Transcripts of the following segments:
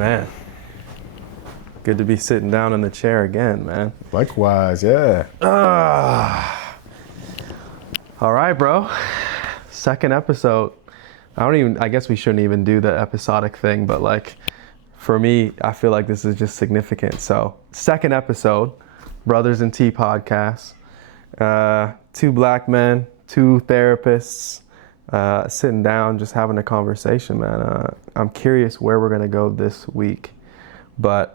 Man, good to be sitting down in the chair again, man. Likewise, yeah. All right, bro. Second episode. I guess we shouldn't even do the episodic thing, but like, for me, I feel like this is just significant. So, second episode, Brothers in Tea podcast. Two black men, two therapists, sitting down, just having a conversation, man. I'm curious where we're gonna go this week, but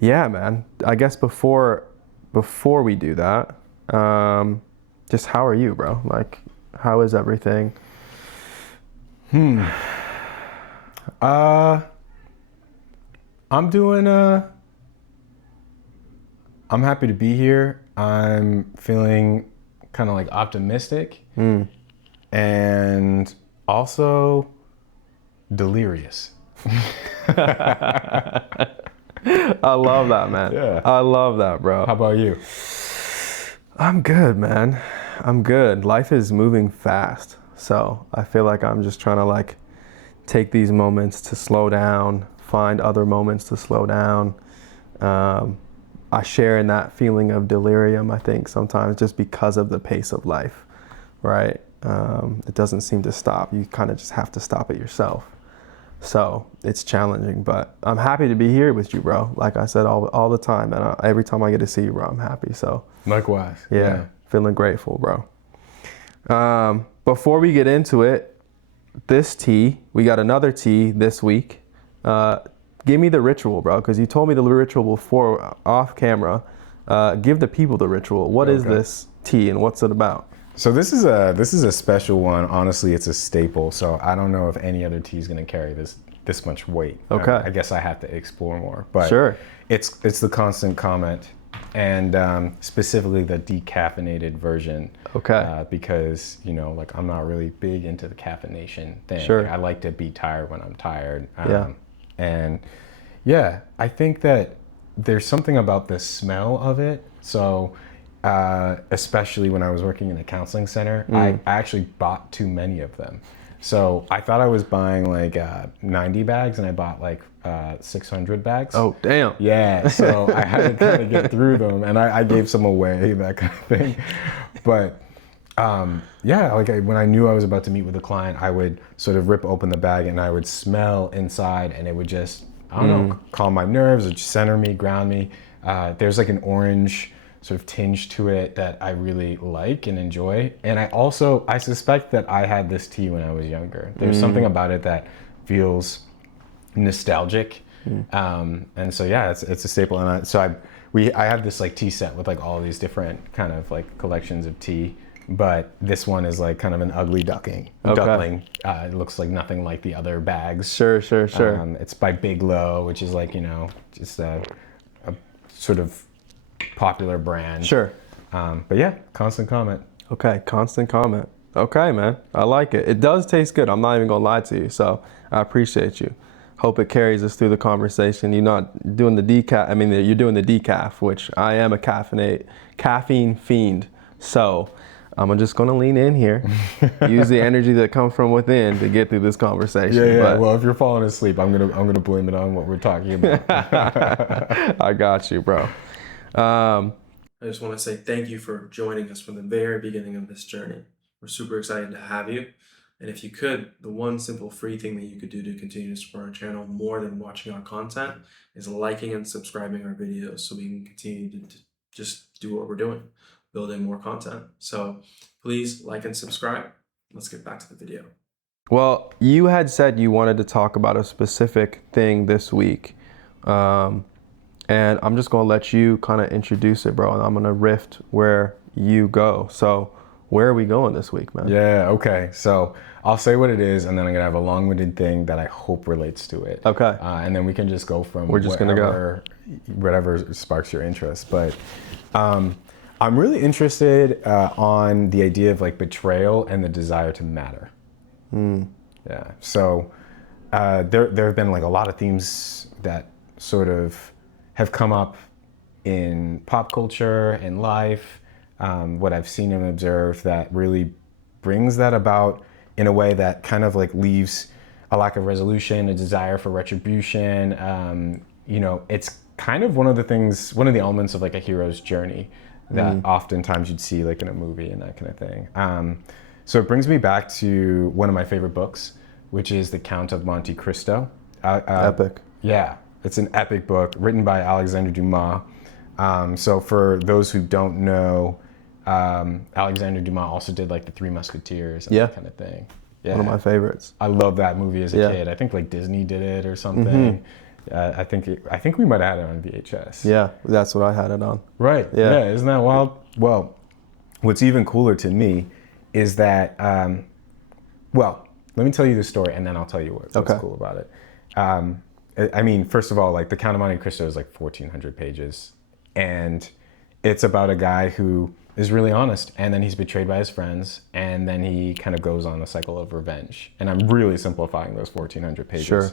yeah, man. I guess before we do that, just how are you, bro? Like, how is everything? I'm doing, I'm happy to be here. I'm feeling kind of like optimistic and also delirious. I love that, man. Yeah. I love that, bro. How about you? I'm good, man. I'm good. Life is moving fast. So I feel like I'm just trying to like take these moments to slow down, find other moments to slow down. I share in that feeling of delirium, I think, sometimes just because of the pace of life, right? It doesn't seem to stop. You kind of just have to stop it yourself. So it's challenging, but I'm happy to be here with you, bro. Like I said, all the time, and every time I get to see you, bro, I'm happy. So Likewise. yeah. Feeling grateful, bro. Before we get into it, this tea, we got another tea this week. Give me the ritual, bro, because you told me the ritual before off camera. Give the people the ritual. What is this tea and what's it about? So this is a special one. Honestly, it's a staple. So I don't know if any other tea is going to carry this much weight. Okay. I guess I have to explore more. But sure. It's the constant comment, and specifically the decaffeinated version. Okay. Because like I'm not really big into the caffeination thing. Sure. I like to be tired when I'm tired. Yeah. And yeah, I think that there's something about the smell of it. So. Especially when I was working in a counseling center, I actually bought too many of them. So I thought I was buying like 90 bags and I bought like 600 bags. Oh, damn. Yeah, so I had to kind of get through them, and I gave some away, that kind of thing. But yeah, like when I knew I was about to meet with a client, I would sort of rip open the bag and I would smell inside, and it would just, I don't know, calm my nerves, or just center me, ground me. There's like an orange sort of tinge to it that I really like and enjoy. And I suspect that I had this tea when I was younger. There's something about it that feels nostalgic. And so yeah, it's a staple. And I have this like tea set with like all these different kind of like collections of tea. But this one is like kind of an ugly duckling. It looks like nothing like the other bags. Sure. It's by Bigelow, which is like, just a sort of popular brand. Sure. But yeah, constant comment. Okay, constant comment. Okay, man. I like it. It does taste good. I'm not even gonna lie to you. So I appreciate you. Hope it carries us through the conversation. You're not doing the decaf. I mean, you're doing the decaf, which I am a caffeine fiend. So I'm just gonna lean in here, use the energy that comes from within to get through this conversation. Yeah. But well, if you're falling asleep, I'm gonna blame it on what we're talking about. I got you, bro. I just want to say thank you for joining us from the very beginning of this journey. We're super excited to have you. And if you could, the one simple free thing that you could do to continue to support our channel more than watching our content is liking and subscribing our videos so we can continue to just do what we're doing, building more content. So please like and subscribe. Let's get back to the video. Well, you had said you wanted to talk about a specific thing this week. And I'm just gonna let you kind of introduce it, bro. And I'm gonna riff where you go. So where are we going this week, man? Yeah, okay. So I'll say what it is, and then I'm gonna have a long-winded thing that I hope relates to it. Okay. And then we can just go from whatever sparks your interest. But I'm really interested on the idea of like betrayal and the desire to matter. Yeah. So there have been like a lot of themes that sort of have come up in pop culture, in life, what I've seen and observed that really brings that about in a way that kind of like leaves a lack of resolution, a desire for retribution. You know, it's kind of one of the elements of like a hero's journey that oftentimes you'd see like in a movie and that kind of thing. So it brings me back to one of my favorite books, which is The Count of Monte Cristo. Epic. Yeah, it's an epic book written by Alexander Dumas. So for those who don't know, Alexander Dumas also did like The Three Musketeers and that kind of thing. Yeah. One of my favorites. I love that movie as a kid. I think like Disney did it or something. I think we might have had it on VHS. Yeah, that's what I had it on. Right. Yeah. Isn't that wild? Well, what's even cooler to me is that, well, let me tell you the story and then I'll tell you what's cool about it. I mean, first of all, like The Count of Monte Cristo is like 1,400 pages, and it's about a guy who is really honest, and then he's betrayed by his friends, and then he kind of goes on a cycle of revenge. And I'm really simplifying those 1,400 pages. Sure.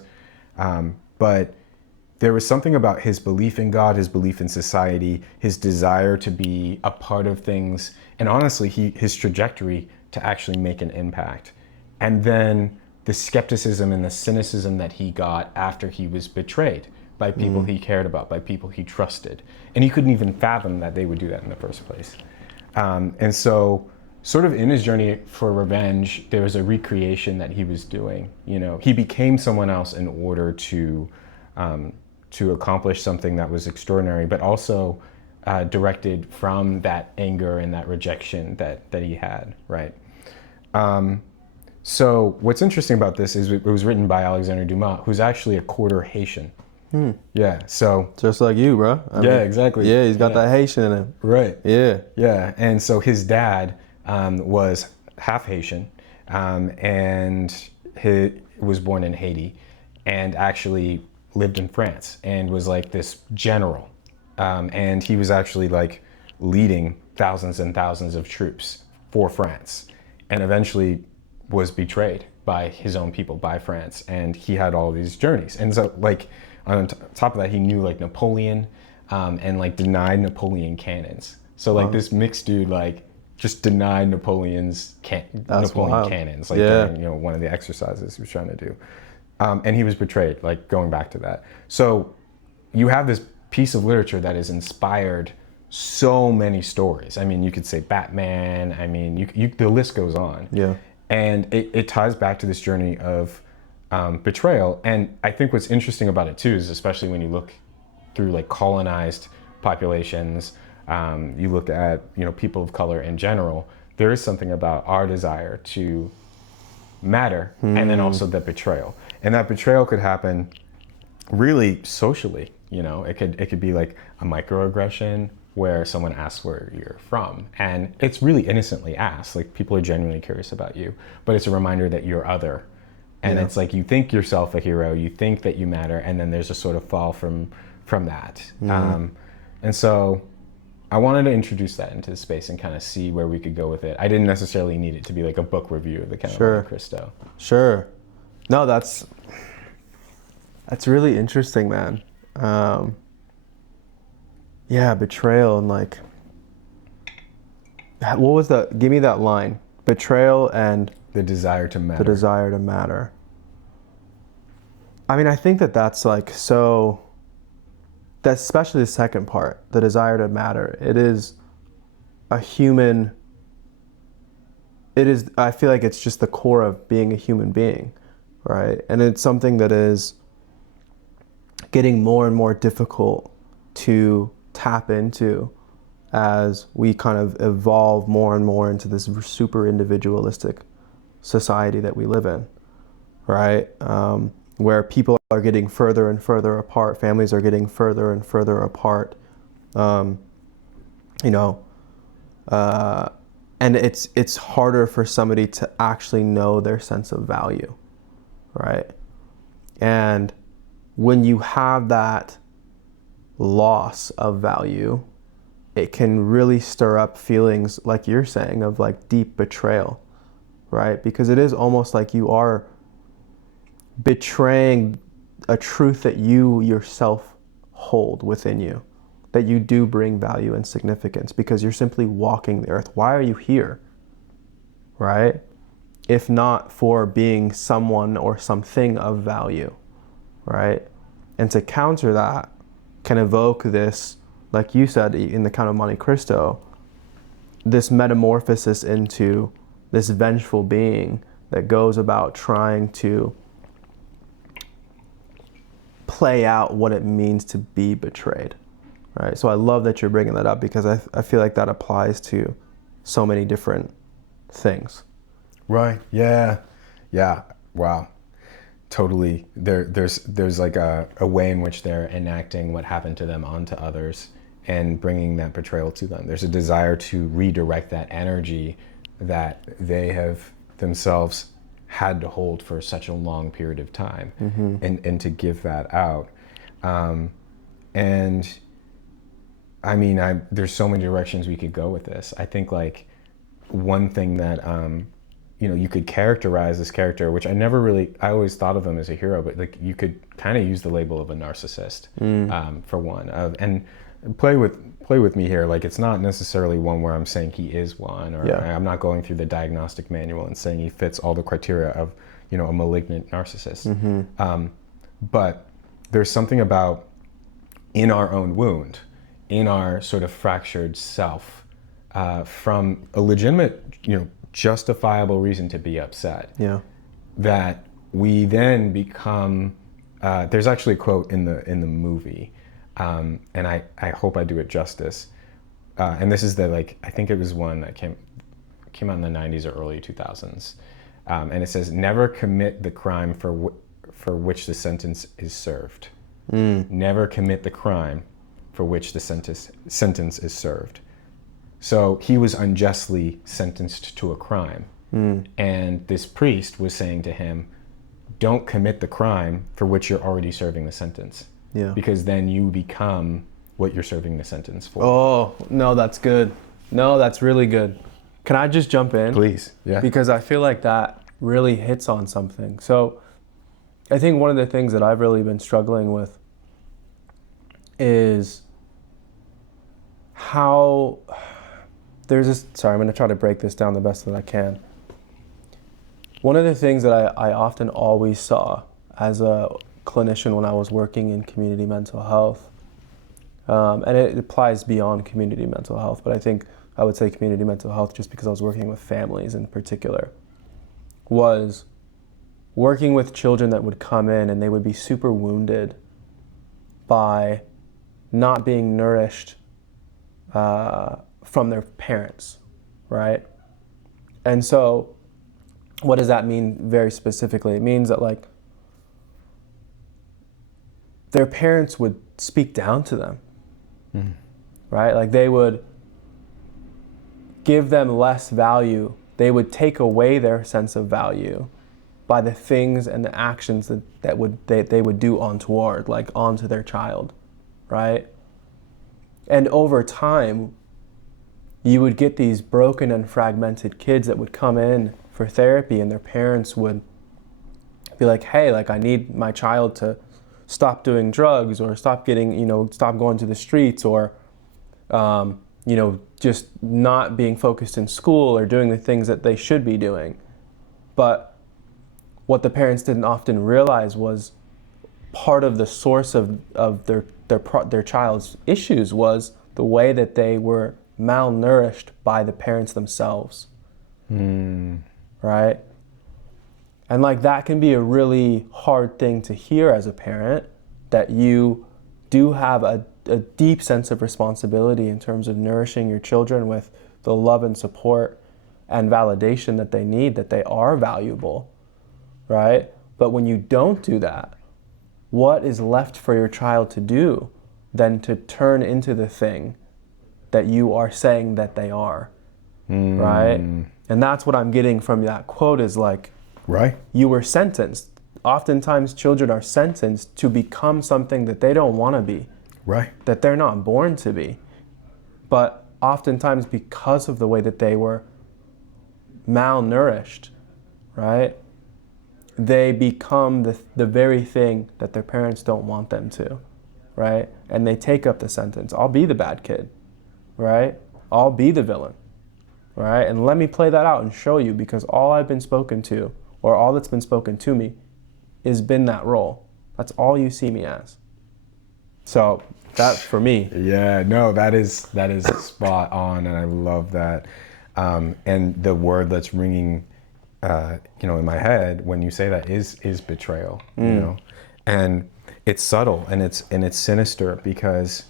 But there was something about his belief in God, his belief in society, his desire to be a part of things, and honestly, his trajectory to actually make an impact. And then the skepticism and the cynicism that he got after he was betrayed by people he cared about, by people he trusted. And he couldn't even fathom that they would do that in the first place. And so sort of in his journey for revenge, there was a recreation that he was doing. You know, he became someone else in order to accomplish something that was extraordinary, but also directed from that anger and that rejection that he had, right? So what's interesting about this is it was written by Alexander Dumas, who's actually a quarter Haitian. Yeah, so... Just like you, bro. I mean, exactly. Yeah, he's got that Haitian in him. Right. Yeah. Yeah, and so his dad was half Haitian, and he was born in Haiti, and actually lived in France, and was like this general. And he was actually like leading thousands and thousands of troops for France, and eventually was betrayed by his own people, by France, and he had all these journeys. And so like on top of that, he knew like Napoleon, and like denied Napoleon cannons. So like this mixed dude like just denied Napoleon cannons, like during, you know, one of the exercises he was trying to do. And he was betrayed, like going back to that. So you have this piece of literature that has inspired so many stories. I mean, you could say Batman, I mean, the list goes on. Yeah. And it ties back to this journey of betrayal. And I think what's interesting about it too is, especially when you look through like colonized populations, you look at, you know, people of color in general, there is something about our desire to matter, and then also the betrayal. And that betrayal could happen really socially. You know, it could be like a microaggression where someone asks where you're from, and it's really innocently asked, like people are genuinely curious about you, but it's a reminder that you're other. And it's like you think yourself a hero, you think that you matter, and then there's a sort of fall from that. And so I wanted to introduce that into the space and kind of see where we could go with it. I didn't necessarily need it to be like a book review of The Count of Monte Cristo. Sure. No, that's really interesting, man. Yeah, betrayal and like, what was that? Give me that line. Betrayal and the desire to matter. The desire to matter. I mean, I think that's like so. That's especially the second part, the desire to matter. It is a human. It is. I feel like it's just the core of being a human being, right? And it's something that is getting more and more difficult to tap into as we kind of evolve more and more into this super individualistic society that we live in, right? Where people are getting further and further apart, families are getting further and further apart, you know, and it's harder for somebody to actually know their sense of value, right? And when you have that loss of value, it can really stir up feelings like you're saying of like deep betrayal, right? Because it is almost like you are betraying a truth that you yourself hold within you, that you do bring value and significance because you're simply walking the earth. Why are you here, right? if not for being someone or something of value, right? And to counter that can evoke this, like you said in the Count of Monte Cristo, this metamorphosis into this vengeful being that goes about trying to play out what it means to be betrayed, right? So I love that you're bringing that up, because I feel like that applies to so many different things. Right. Yeah. Yeah. Wow. Totally. There's like a way in which they're enacting what happened to them onto others and bringing that betrayal to them. There's a desire to redirect that energy that they have themselves had to hold for such a long period of time, and to give that out. And I mean, there's so many directions we could go with this. I think like one thing that, you could characterize this character, which I always thought of him as a hero, but like you could kind of use the label of a narcissist, for one, and play with me here. Like, it's not necessarily one where I'm saying he is one, or I'm not going through the diagnostic manual and saying he fits all the criteria of, a malignant narcissist. But there's something about, in our own wound, in our sort of fractured self, from a legitimate, justifiable reason to be upset, that we then become, there's actually a quote in the movie, and I hope I do it justice, and this is I think it was one that came out in the 90s or early 2000s, and it says, "Never commit the crime for which the sentence is served." Never commit the crime for which the sentence is served. So he was unjustly sentenced to a crime, and this priest was saying to him, don't commit the crime for which you're already serving the sentence, because then you become what you're serving the sentence for. Oh, no, that's good. No, that's really good. Can I just jump in? Please. Yeah. Because I feel like that really hits on something. So I think one of the things that I've really been struggling with is how there's this, sorry, I'm going to try to break this down the best that I can. One of the things that I often always saw as a clinician when I was working in community mental health, and it applies beyond community mental health, but I think I would say community mental health just because I was working with families in particular, was working with children that would come in and they would be super wounded by not being nourished from their parents, right? And so what does that mean very specifically? It means that like their parents would speak down to them, right? Like they would give them less value. They would take away their sense of value by the things and the actions that they would do untoward, like onto their child, right? And over time, you would get these broken and fragmented kids that would come in for therapy, and their parents would be like, hey, like I need my child to stop doing drugs, or stop getting, stop going to the streets, or, just not being focused in school or doing the things that they should be doing. But what the parents didn't often realize was part of the source of their child's issues was the way that they were malnourished by the parents themselves. Right? And like that can be a really hard thing to hear as a parent, that you do have a deep sense of responsibility in terms of nourishing your children with the love and support and validation that they need, that they are valuable, right? But when you don't do that, what is left for your child to do than to turn into the thing that you are saying that they are, right? And that's what I'm getting from that quote is like, right? You were sentenced. Oftentimes children are sentenced to become something that they don't want to be, right? That they're not born to be. But oftentimes because of the way that they were malnourished, right? They become the very thing that their parents don't want them to, right? And they take up the sentence. I'll be the bad kid, right? I'll be the villain, right? And let me play that out and show you, because all I've been spoken to, or all that's been spoken to me, has been that role. That's all you see me as. So that, for me. Yeah, no, that is spot on, and I love that. And the word that's ringing, in my head when you say that is betrayal. And it's subtle and it's sinister because,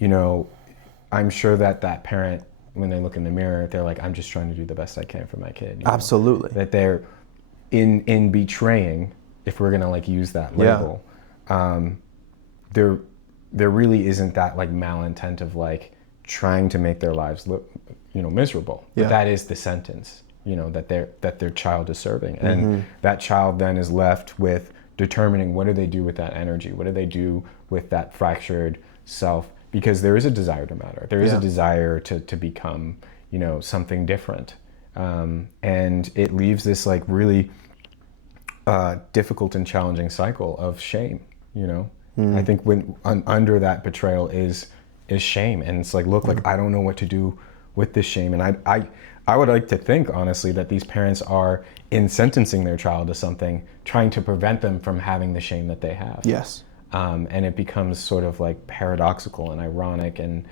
I'm sure that parent, when they look in the mirror, they're like, I'm just trying to do the best I can for my kid. Absolutely. That they're in betraying, if we're gonna use that label, there really isn't that malintent of trying to make their lives look miserable. But that is the sentence that their child is serving, and that child then is left with determining, what do they do with that energy, what do they do with that fractured self, because there is a desire to matter, there is a desire to become something different, and it leaves this really difficult and challenging cycle of shame. I think when under that betrayal is shame, and it's look, I don't know what to do with this shame. And I would like to think, honestly, that these parents are, in sentencing their child to something, trying to prevent them from having the shame that they have. Yes. And it becomes sort of paradoxical and ironic and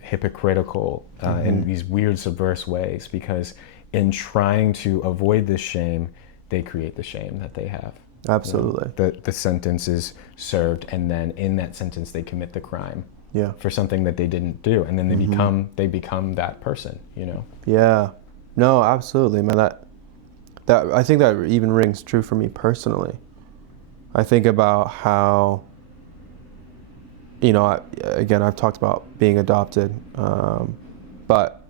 hypocritical in these weird, subversive ways, because in trying to avoid this shame, they create the shame that they have. Absolutely. The sentence is served, and then in that sentence they commit the crime. Yeah. For something that they didn't do, and then they become that person. Yeah. No, absolutely, man. That I think that even rings true for me personally. I think about how, again, I've talked about being adopted, but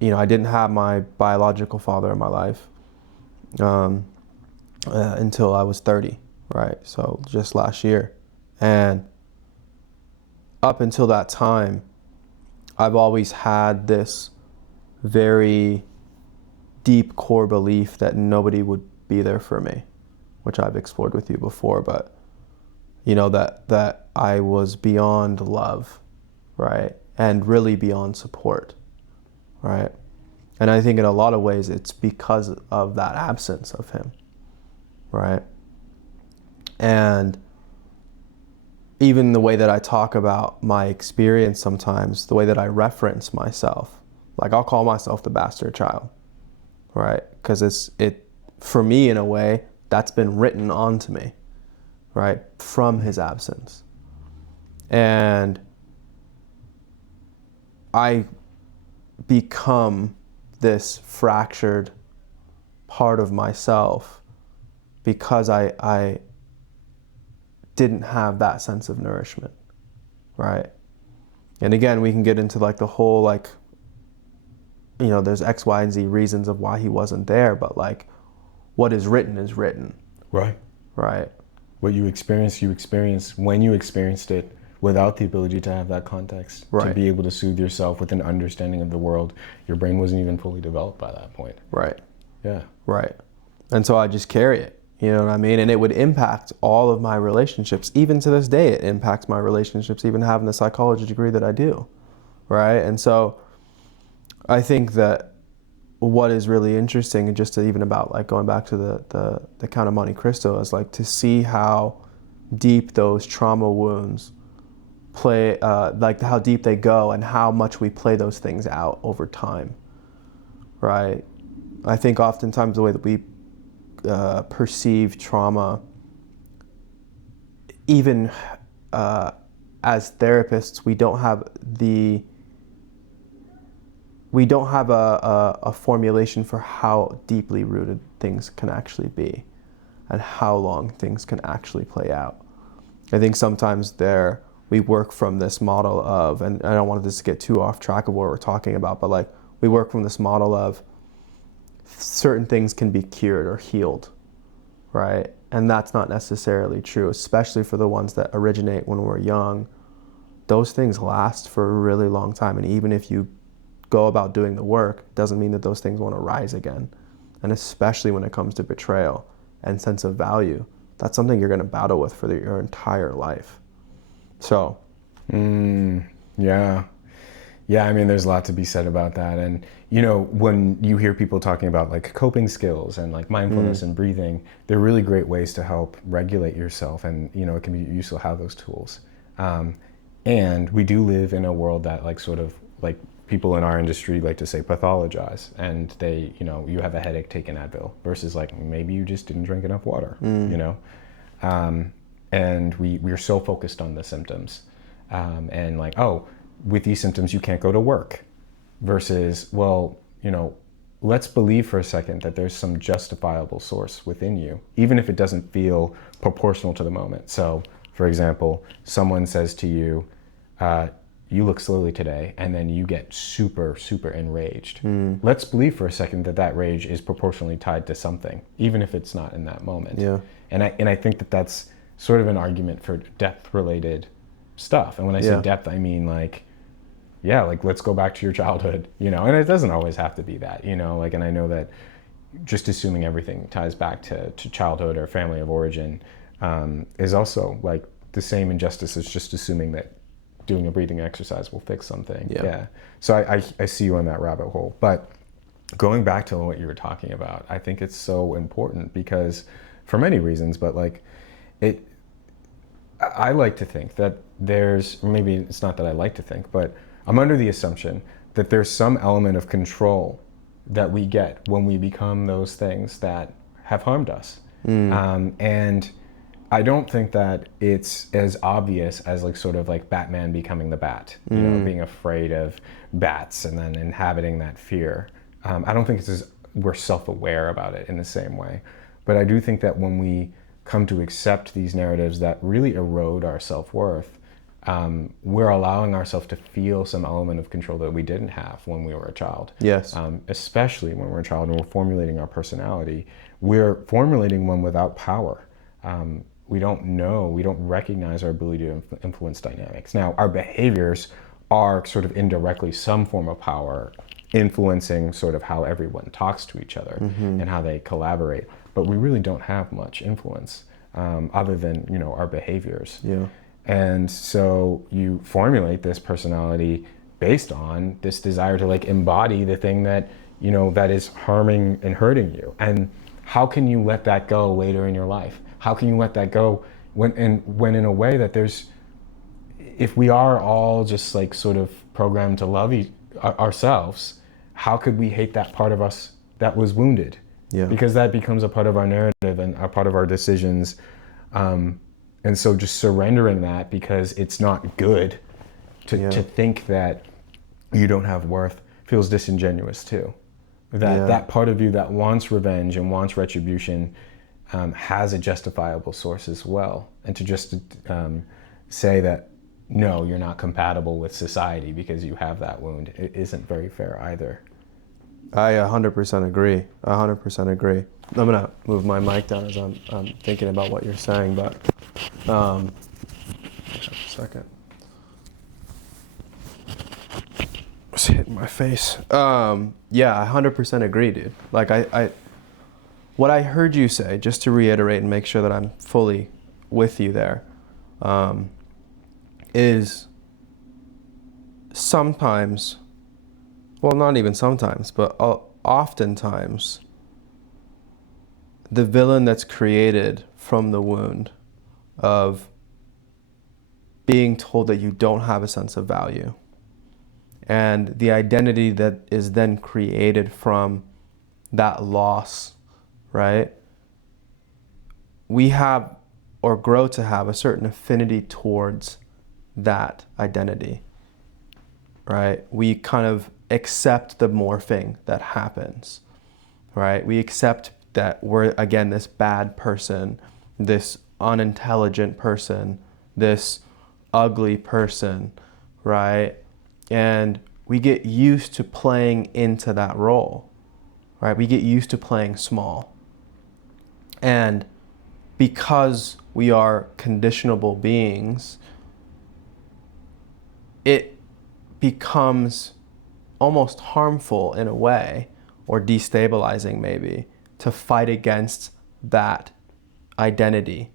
I didn't have my biological father in my life until I was 30, right? So just last year. And up until that time, I've always had this very deep core belief that nobody would be there for me, which I've explored with you before, but that I was beyond love, right? And really beyond support, right? And I think in a lot of ways it's because of that absence of him, right? And even the way that I talk about my experience sometimes, the way that I reference myself, I'll call myself the bastard child, right? Because for me, in a way, that's been written onto me, right? From his absence. And I become this fractured part of myself because I didn't have that sense of nourishment, right? And again, we can get into the whole there's X, Y, and Z reasons of why he wasn't there, but what is written is written. Right. Right. What you experience when you experienced it, without the ability to have that context, right, to be able to soothe yourself with an understanding of the world. Your brain wasn't even fully developed by that point. Right. Yeah. Right. And so I just carry it. You know what I mean? And it would impact all of my relationships. Even to this day, it impacts my relationships, even having the psychology degree that I do. Right? And so I think that what is really interesting, and just to even about going back to the Count of Monte Cristo, is to see how deep those trauma wounds play, how deep they go and how much we play those things out over time. Right? I think oftentimes the way that we perceive trauma, even as therapists, we don't have a formulation for how deeply rooted things can actually be and how long things can actually play out. I think sometimes we work from this model of, and I don't want this to get too off track of what we're talking about, but we work from this model of certain things can be cured or healed, right? And that's not necessarily true, especially for the ones that originate when we're young. Those things last for a really long time, and even if you go about doing the work, it doesn't mean that those things won't arise again. And especially when it comes to betrayal and sense of value, that's something you're going to battle with for your entire life. So. Yeah. Yeah, I mean, there's a lot to be said about that. And, you know, when you hear people talking about like coping skills and like mindfulness and breathing, they're really great ways to help regulate yourself. And, you know, it can be useful to have those tools. And we do live in a world that like sort of like people in our industry like to say pathologize, and they, you know, you have a headache, take an Advil, versus like maybe you just didn't drink enough water, you know? And we're so focused on the symptoms, and like, oh, with these symptoms you can't go to work, versus, well, you know, let's believe for a second that there's some justifiable source within you, even if it doesn't feel proportional to the moment. So for example, someone says to you, you look slowly today, and then you get super, super enraged. Let's believe for a second that that rage is proportionally tied to something, even if it's not in that moment. Yeah. And I think that that's sort of an argument for depth-related stuff. And when I say Yeah. depth, I mean like, yeah, like let's go back to your childhood, you know, and it doesn't always have to be that, you know, like, and I know that just assuming everything ties back to childhood or family of origin is also like the same injustice as just assuming that doing a breathing exercise will fix something. Yeah. So I see you on that rabbit hole. But going back to what you were talking about, I think it's so important because for many reasons, but like I like to think that there's, maybe it's not that I like to think, but I'm under the assumption that there's some element of control that we get when we become those things that have harmed us. And I don't think that it's as obvious as like sort of like Batman becoming the bat, you know, being afraid of bats and then inhabiting that fear. I don't think it's as, we're self-aware about it in the same way. But I do think that when we come to accept these narratives that really erode our self-worth, we're allowing ourselves to feel some element of control that we didn't have when we were a child. Yes. Especially when we're a child and we're formulating our personality, we're formulating one without power. We don't know, we don't recognize our ability to influence dynamics. Now, our behaviors are sort of indirectly some form of power, influencing sort of how everyone talks to each other and how they collaborate. But we really don't have much influence other than, you know, our behaviors. Yeah. And so you formulate this personality based on this desire to like embody the thing that, you know, that is harming and hurting you. And how can you let that go later in your life? How can you let that go when in a way that there's, if we are all just like sort of programmed to love ourselves, how could we hate that part of us that was wounded? Yeah. Because that becomes a part of our narrative and a part of our decisions. And so just surrendering that because it's not good to think that you don't have worth feels disingenuous too. That part of you that wants revenge and wants retribution has a justifiable source as well. And to just say that, no, you're not compatible with society because you have that wound, it isn't very fair either. I 100% agree. 100% agree. I'm gonna move my mic down as I'm thinking about what you're saying, but a second. Just hitting my face. Yeah, I 100% agree, dude. Like what I heard you say, just to reiterate and make sure that I'm fully with you there, is sometimes, well, not even sometimes, but oftentimes, the villain that's created from the wound of being told that you don't have a sense of value, and the identity that is then created from that loss, right? We have, or grow to have, a certain affinity towards that identity, right? We kind of accept the morphing that happens, right? We accept that we're, again, this bad person, this unintelligent person, this ugly person, right? And we get used to playing into that role, right? We get used to playing small. And because we are conditionable beings, it becomes almost harmful in a way, or destabilizing maybe, to fight against that identity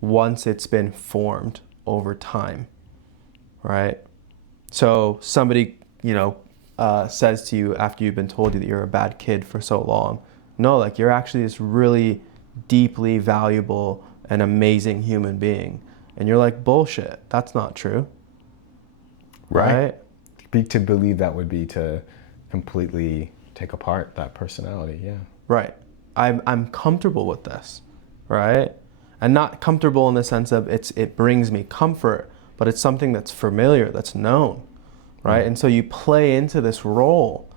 once it's been formed over time, right? So somebody says to you after you've been told that you're a bad kid for so long. No, like you're actually this really deeply valuable and amazing human being. And you're like, bullshit, that's not true. Right? To believe that would be to completely take apart that personality, yeah. Right. I'm comfortable with this, right? And not comfortable in the sense of it brings me comfort, but it's something that's familiar, that's known, right? And so you play into this role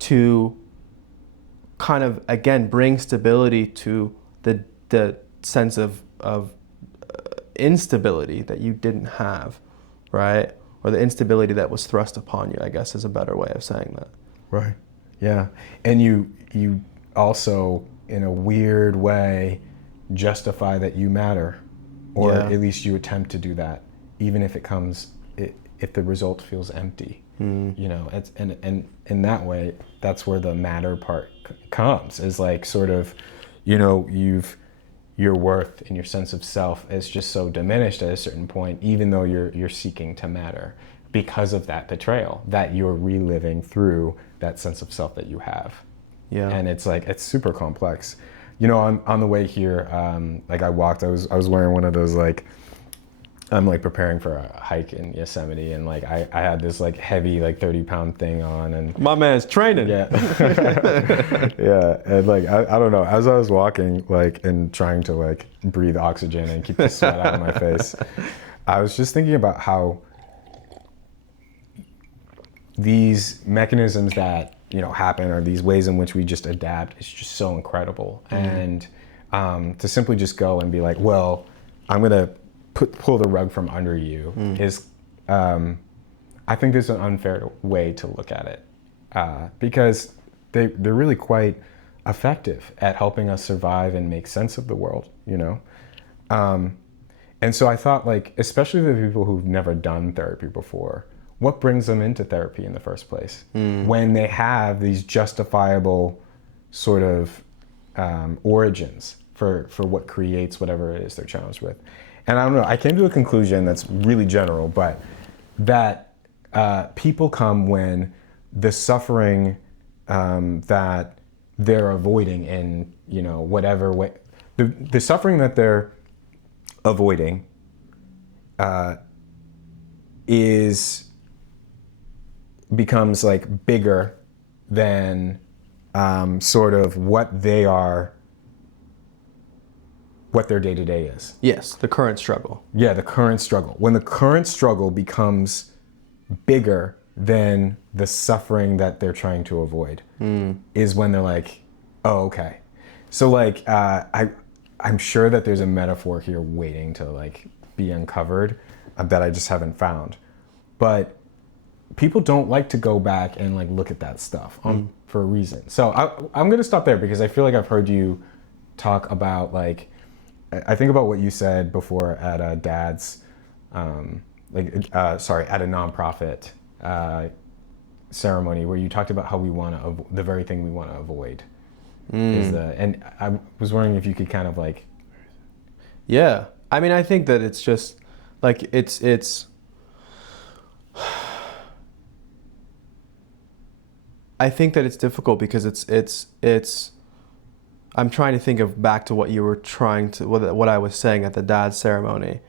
to kind of, again, bring stability to the sense of instability that you didn't have, right? Or the instability that was thrust upon you, I guess is a better way of saying that. Right. Yeah. And you also, in a weird way, justify that you matter, or Yeah. at least you attempt to do that, even if if the result feels empty. And in that way, that's where the matter part comes, is like sort of, your worth and your sense of self is just so diminished at a certain point, even though you're seeking to matter, because of that betrayal that you're reliving through that sense of self that you have. Yeah. And it's super complex. On the way here, I walked, I was wearing one of those, I'm preparing for a hike in Yosemite, and I had this heavy 30-pound thing on, and My man's training. yeah. Yeah. And I don't know, as I was walking, and trying to breathe oxygen and keep the sweat out of my face, I was just thinking about how these mechanisms that, happen, or these ways in which we just adapt, is just so incredible. And to simply just go and be like, well, I'm going to pull the rug from under you is, I think there's an unfair way to look at it, because they're really quite effective at helping us survive and make sense of the world, and so I thought, especially the people who've never done therapy before, what brings them into therapy in the first place? When they have these justifiable sort of origins for what creates whatever it is they're challenged with. And I don't know, I came to a conclusion that's really general, but that people come when the suffering that they're avoiding in, whatever way, the suffering that they're avoiding becomes bigger than sort of what their day-to-day is. Yes, the current struggle. Yeah, the current struggle. When the current struggle becomes bigger than the suffering that they're trying to avoid, is when they're like, oh, okay. So I'm sure that there's a metaphor here waiting to be uncovered that I just haven't found. But people don't like to go back and look at that stuff for a reason. So I'm going to stop there, because I feel like I've heard you talk about I think about what you said before at a dad's, at a nonprofit ceremony, where you talked about how we want to the very thing we want to avoid and I was wondering if you could kind of Yeah, I mean, I think that it's just it's. I think that it's difficult because it's. I'm trying to think of back to what you were what I was saying at the dad's ceremony,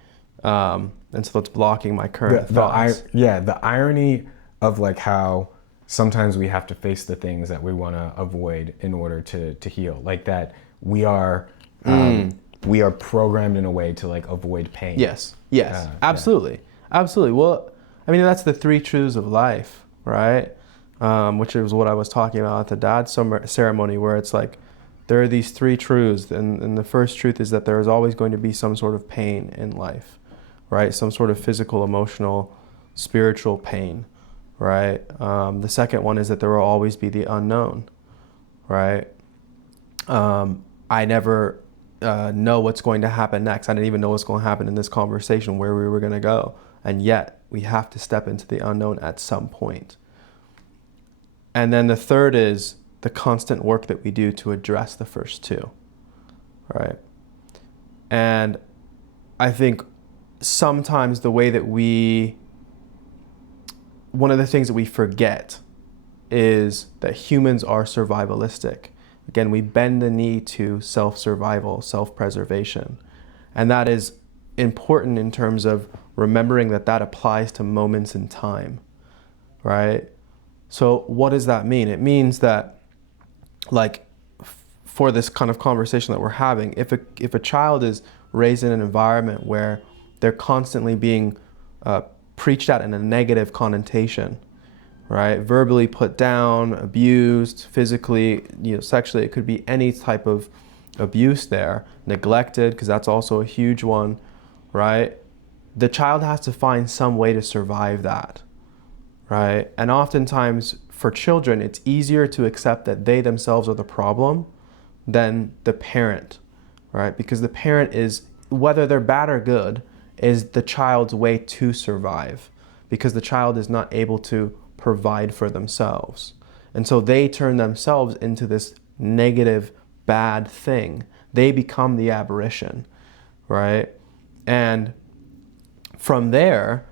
and so that's blocking my current thoughts. The irony of how sometimes we have to face the things that we want to avoid in order to heal. That we are programmed in a way to avoid pain. Yes, absolutely, absolutely. Well, I mean, that's the 3 truths of life, right? Which is what I was talking about at the dad's ceremony, where it's there are these 3 truths, and the first truth is that there is always going to be some sort of pain in life, right? Some sort of physical, emotional, spiritual pain, right? The second one is that there will always be the unknown, right? I never know what's going to happen next. I didn't even know what's going to happen in this conversation, where we were going to go. And yet, we have to step into the unknown at some point. And then the third is the constant work that we do to address the first 2, right? And I think sometimes the way that we one of the things that we forget is that humans are survivalistic. Again, we bend the knee to self-survival, self-preservation. And that is important in terms of remembering that that applies to moments in time, right? So what does that mean? It means that, like, for this kind of conversation that we're having, if a child is raised in an environment where they're constantly being preached at in a negative connotation, right? Verbally put down, abused, physically, sexually, it could be any type of abuse there, neglected, because that's also a huge one, right? The child has to find some way to survive that, right? And oftentimes for children, it's easier to accept that they themselves are the problem than the parent, right? Because the parent is, whether they're bad or good, is the child's way to survive, because the child is not able to provide for themselves. And so they turn themselves into this negative, bad thing. They become the aberration, right? And from there,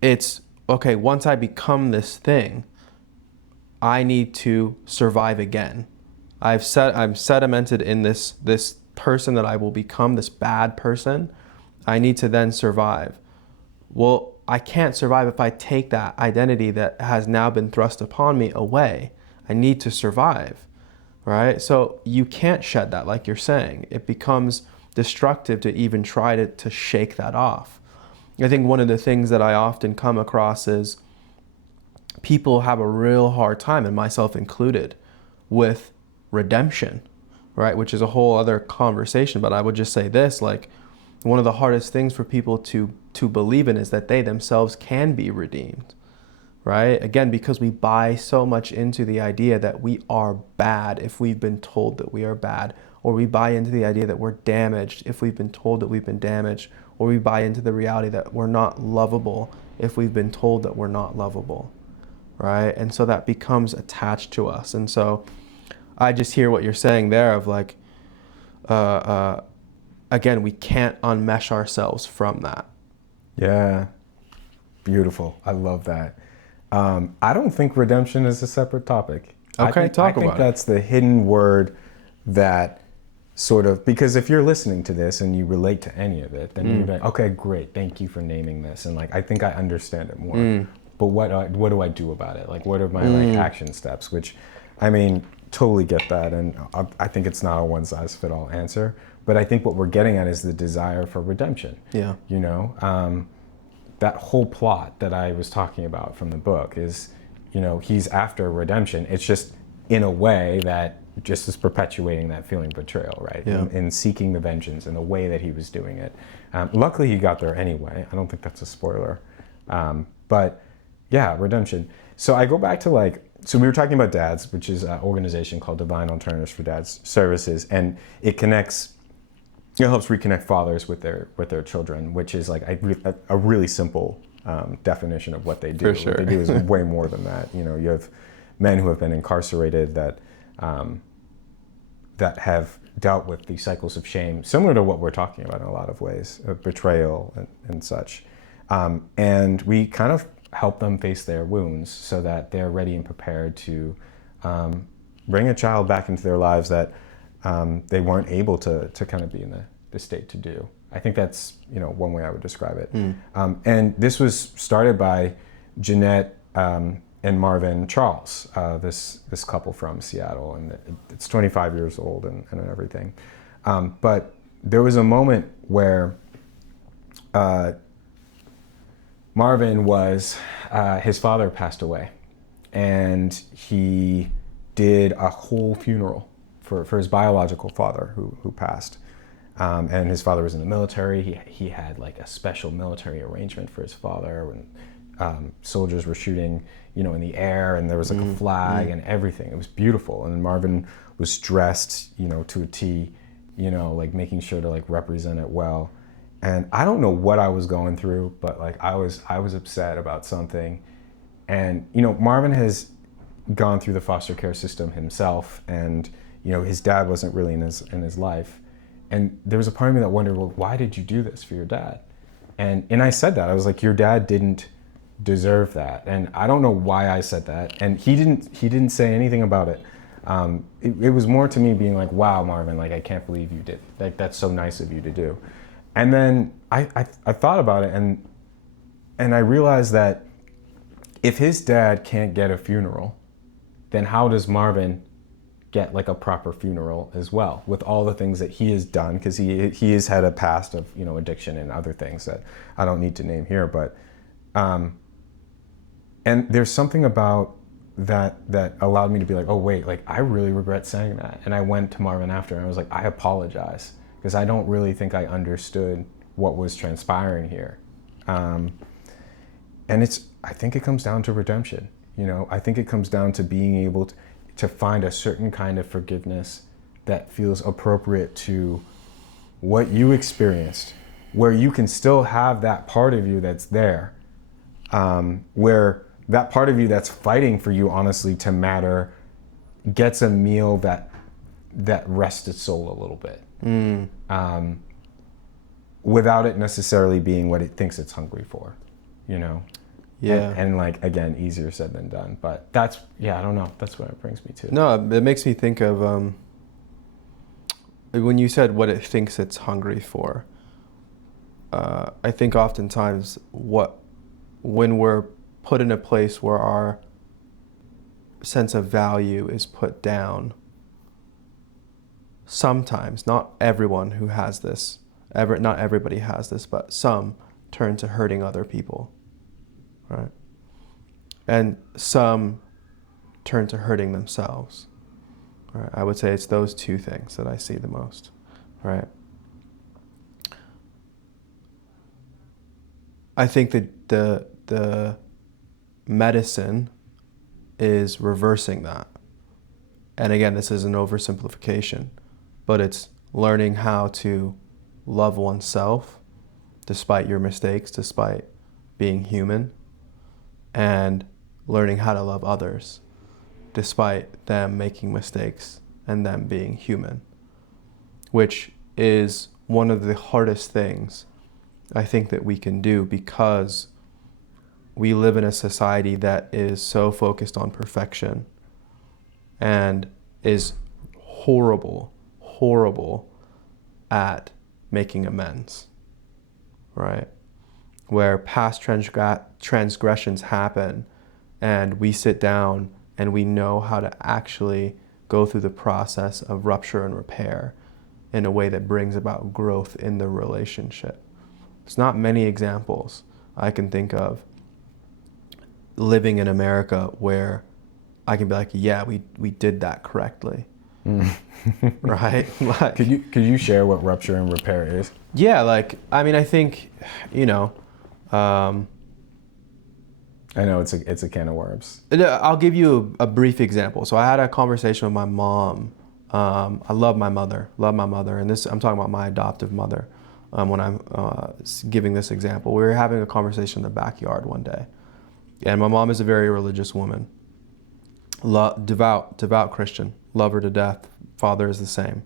it's, okay, once I become this thing, I need to survive again. I'm sedimented in this person that I will become, this bad person. I need to then survive. Well, I can't survive if I take that identity that has now been thrust upon me away. I need to survive, right? So you can't shed that, like you're saying. It becomes destructive to even try to shake that off. I think one of the things that I often come across is people have a real hard time, and myself included, with redemption, right? Which is a whole other conversation, but I would just say this, like, one of the hardest things for people to believe in is that they themselves can be redeemed, right? Again, because we buy so much into the idea that we are bad if we've been told that we are bad, or we buy into the idea that we're damaged if we've been told that we've been damaged, or we buy into the reality that we're not lovable if we've been told that we're not lovable, right? And so that becomes attached to us. And so I just hear what you're saying there of like, again, we can't unmesh ourselves from that. Yeah, beautiful. I love that. I don't think redemption is a separate topic. Okay, I think that's the hidden word that sort of, because if you're listening to this and you relate to any of it, then you're like, okay, great, thank you for naming this, and like I think I understand it more. But what do I do about it? Like, what are my like action steps? Which, I mean, totally get that, and I think it's not a one size fit all answer. But I think what we're getting at is the desire for redemption. Yeah. You know, that whole plot that I was talking about from the book is, you know, he's after redemption. It's just in a way that just is perpetuating that feeling of betrayal, right? Yeah. In seeking the vengeance in the way that he was doing it. Luckily, he got there anyway. I don't think that's a spoiler. But yeah, redemption. So I go back to like, so we were talking about DADS, which is an organization called Divine Alternatives for Dads Services, and it connects. It helps reconnect fathers with their children, which is like a really simple definition of what they do. For sure. What they do is way more than that. You know, you have men who have been incarcerated that have dealt with these cycles of shame, similar to what we're talking about in a lot of ways, betrayal and such. And we kind of help them face their wounds so that they're ready and prepared to bring a child back into their lives that they weren't able to kind of be in the state to do. I think that's, you know, one way I would describe it. And this was started by Jeanette and Marvin Charles, this couple from Seattle, and it's 25 years old and everything. But there was a moment where Marvin was, his father passed away, and he did a whole funeral for his biological father who passed. And his father was in the military. He had like a special military arrangement for his father when soldiers were shooting, you know, in the air, and there was like a flag and everything. It was beautiful. And Marvin was dressed, you know, to a T, you know, like making sure to like represent it well. And I don't know what I was going through, but like I was upset about something. And, you know, Marvin has gone through the foster care system himself, and, you know, his dad wasn't really in his life. And there was a part of me that wondered, well, why did you do this for your dad? And I said that. I was like, your dad didn't deserve that. And I don't know why I said that. And he didn't say anything about it. It was more to me being like, wow, Marvin, like, I can't believe you did, like, that's so nice of you to do. And then I thought about it, and I realized that if his dad can't get a funeral, then how does Marvin get like a proper funeral as well, with all the things that he has done? Because he has had a past of, you know, addiction and other things that I don't need to name here, but and there's something about that allowed me to be like, oh wait, like, I really regret saying that. And I went to Marvin after and I was like, I apologize, because I don't really think I understood what was transpiring here. And I think it comes down to redemption. You know, I think it comes down to being able to find a certain kind of forgiveness that feels appropriate to what you experienced, where you can still have that part of you that's there, where that part of you that's fighting for you, honestly, to matter, gets a meal that rests its soul a little bit, without it necessarily being what it thinks it's hungry for, you know? Yeah. And like, again, easier said than done, but I don't know. That's what it brings me to. No, it makes me think of when you said what it thinks it's hungry for. I think oftentimes when we're put in a place where our sense of value is put down, sometimes, not everyone who has this, not everybody has this, but some turn to hurting other people, right? And some turn to hurting themselves. Right? I would say it's those two things that I see the most, right? I think that the medicine is reversing that. And again, this is an oversimplification, but it's learning how to love oneself despite your mistakes, despite being human, and learning how to love others despite them making mistakes and them being human, which is one of the hardest things I think that we can do, because we live in a society that is so focused on perfection and is horrible at making amends, right? Where past transgressions happen and we sit down and we know how to actually go through the process of rupture and repair in a way that brings about growth in the relationship. There's not many examples I can think of living in America where I can be like, yeah, we did that correctly. Right? Like, Could you share what rupture and repair is? Yeah, like, I mean, I think, you know, I know it's a can of worms. I'll give you a brief example. So I had a conversation with my mom. I love my mother, and this, I'm talking about my adoptive mother. When I'm giving this example, we were having a conversation in the backyard one day, and my mom is a very religious woman, devout Christian, love her to death. Father is the same,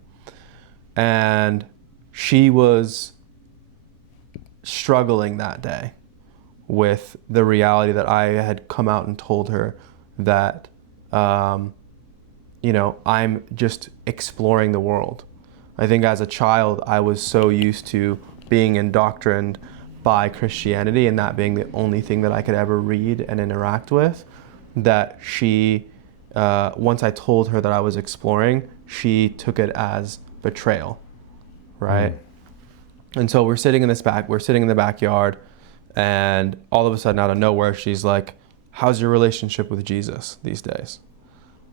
and she was struggling that day with the reality that I had come out and told her that, you know, I'm just exploring the world. I think as a child, I was so used to being indoctrined by Christianity and that being the only thing that I could ever read and interact with, that she, once I told her that I was exploring, she took it as betrayal, right? And so we're sitting in the backyard, and all of a sudden, out of nowhere, she's like, how's your relationship with Jesus these days,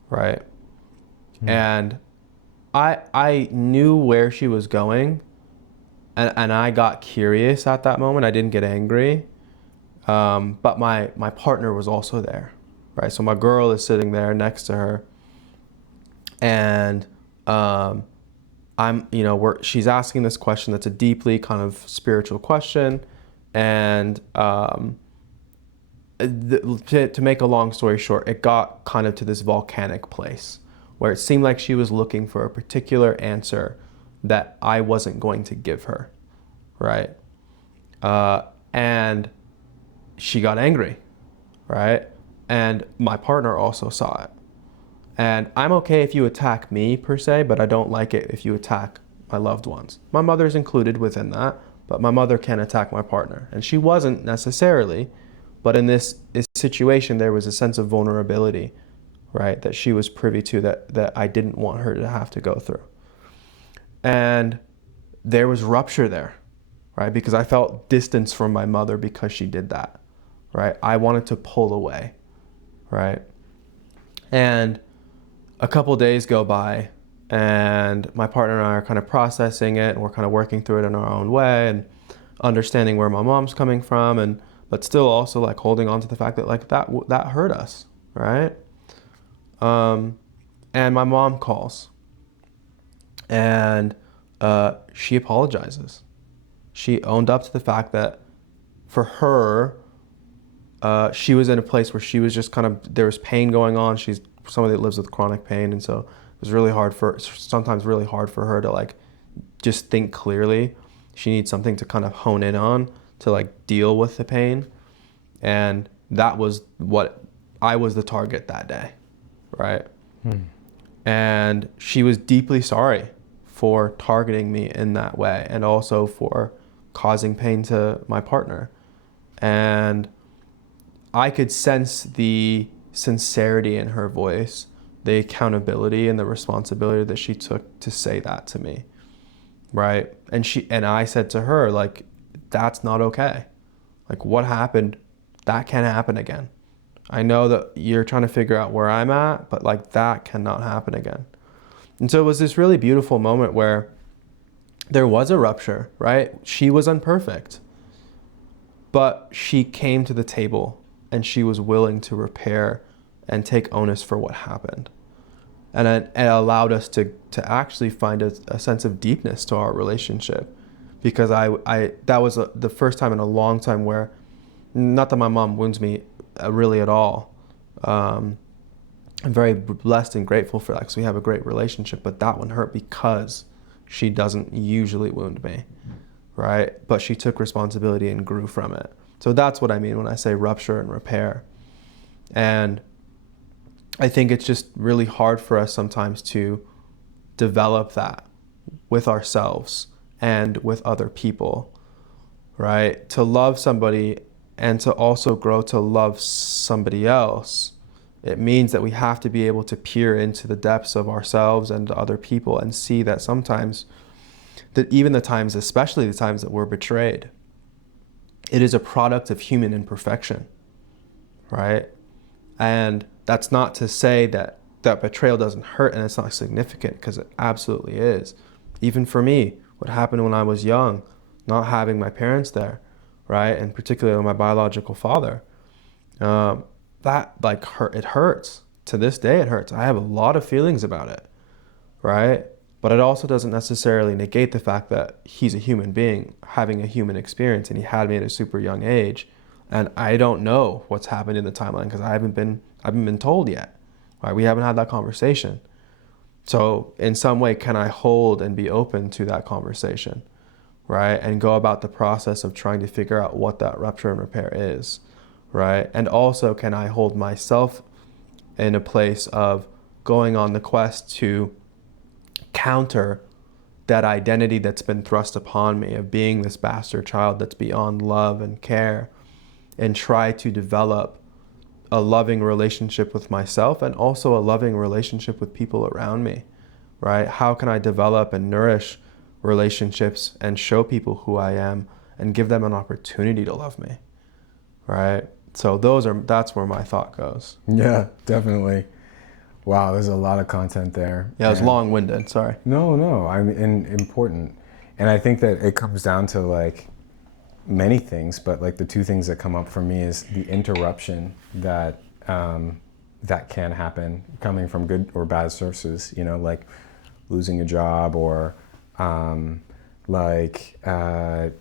right? And I knew where she was going, and I got curious at that moment. I didn't get angry, but my partner was also there, right? So my girl is sitting there next to her, and she's asking this question that's a deeply kind of spiritual question, and to make a long story short, it got kind of to this volcanic place where it seemed like she was looking for a particular answer that I wasn't going to give her, right? And she got angry, right? And my partner also saw it. And I'm okay if you attack me per se, but I don't like it if you attack my loved ones. My mother's included within that, but my mother can attack my partner. And she wasn't necessarily, but in this situation, there was a sense of vulnerability, right, that she was privy to that I didn't want her to have to go through. And there was rupture there, right, because I felt distance from my mother because she did that, right? I wanted to pull away, right? And a couple days go by, and my partner and I are kind of processing it, and we're kind of working through it in our own way and understanding where my mom's coming from, and but still also like holding on to the fact that like that hurt us, right? And my mom calls, and she apologizes. She owned up to the fact that for her, she was in a place where she was just kind of, there was pain going on. She's somebody that lives with chronic pain, and so it was sometimes really hard for her to like just think clearly. She needs something to kind of hone in on to like deal with the pain. And that was what I was the target that day, right? And she was deeply sorry for targeting me in that way, and also for causing pain to my partner. And I could sense the sincerity in her voice, the accountability and the responsibility that she took to say that to me, right? And I said to her, like, that's not okay. Like, what happened, that can't happen again. I know that you're trying to figure out where I'm at, but like that cannot happen again. And so it was this really beautiful moment where there was a rupture, right? She was imperfect, but she came to the table and she was willing to repair and take onus for what happened. And it allowed us to actually find a sense of deepness to our relationship, because that was the first time in a long time where, not that my mom wounds me really at all. I'm very blessed and grateful for that because we have a great relationship, but that one hurt because she doesn't usually wound me, right? But she took responsibility and grew from it. So that's what I mean when I say rupture and repair. And I think it's just really hard for us sometimes to develop that with ourselves and with other people, right? To love somebody and to also grow to love somebody else, it means that we have to be able to peer into the depths of ourselves and other people and see that sometimes, that even the times, especially the times that we're betrayed, it is a product of human imperfection, right? And that's not to say that betrayal doesn't hurt and it's not significant, because it absolutely is. Even for me, what happened when I was young, not having my parents there, right? And particularly my biological father, that like hurt. It hurts. To this day, it hurts. I have a lot of feelings about it, right? But it also doesn't necessarily negate the fact that he's a human being having a human experience, and he had me at a super young age, and I don't know what's happened in the timeline because I haven't been told yet, right? We haven't had that conversation. So in some way, can I hold and be open to that conversation, right? And go about the process of trying to figure out what that rupture and repair is, right? And also, can I hold myself in a place of going on the quest to counter that identity that's been thrust upon me of being this bastard child that's beyond love and care, and try to develop a loving relationship with myself and also a loving relationship with people around me, right? How can I develop and nourish relationships and show people who I am and give them an opportunity to love me, right? So that's where my thought goes. Yeah, definitely. Wow, there's a lot of content there. Yeah, it was long-winded, sorry. No, I mean, important. And I think that it comes down to like many things, but like the two things that come up for me is the interruption that that can happen coming from good or bad sources, you know, like losing a job or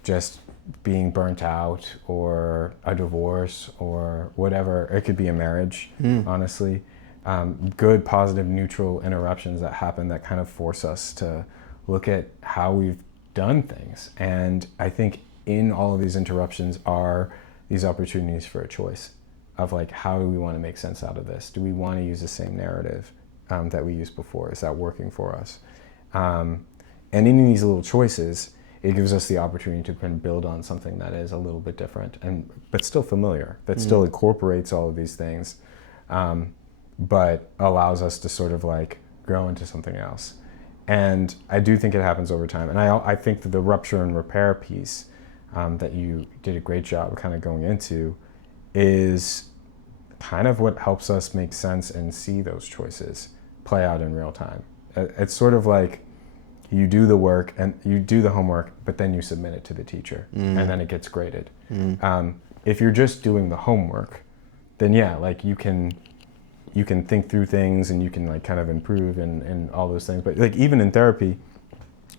just being burnt out, or a divorce, or whatever. It could be a marriage, honestly. Good, positive, neutral interruptions that happen that kind of force us to look at how we've done things. And I think in all of these interruptions are these opportunities for a choice. of like, how do we want to make sense out of this? Do we want to use the same narrative that we used before? Is that working for us? And in these little choices, it gives us the opportunity to kind of build on something that is a little bit different, but still familiar, that still incorporates all of these things, but allows us to sort of like grow into something else. And I do think it happens over time. And I think that the rupture and repair piece that you did a great job of kind of going into is kind of what helps us make sense and see those choices play out in real time. It's sort of like you do the work and you do the homework, but then you submit it to the teacher and then it gets graded. If you're just doing the homework, then yeah, like you can think through things and you can like kind of improve and all those things. But like even in therapy,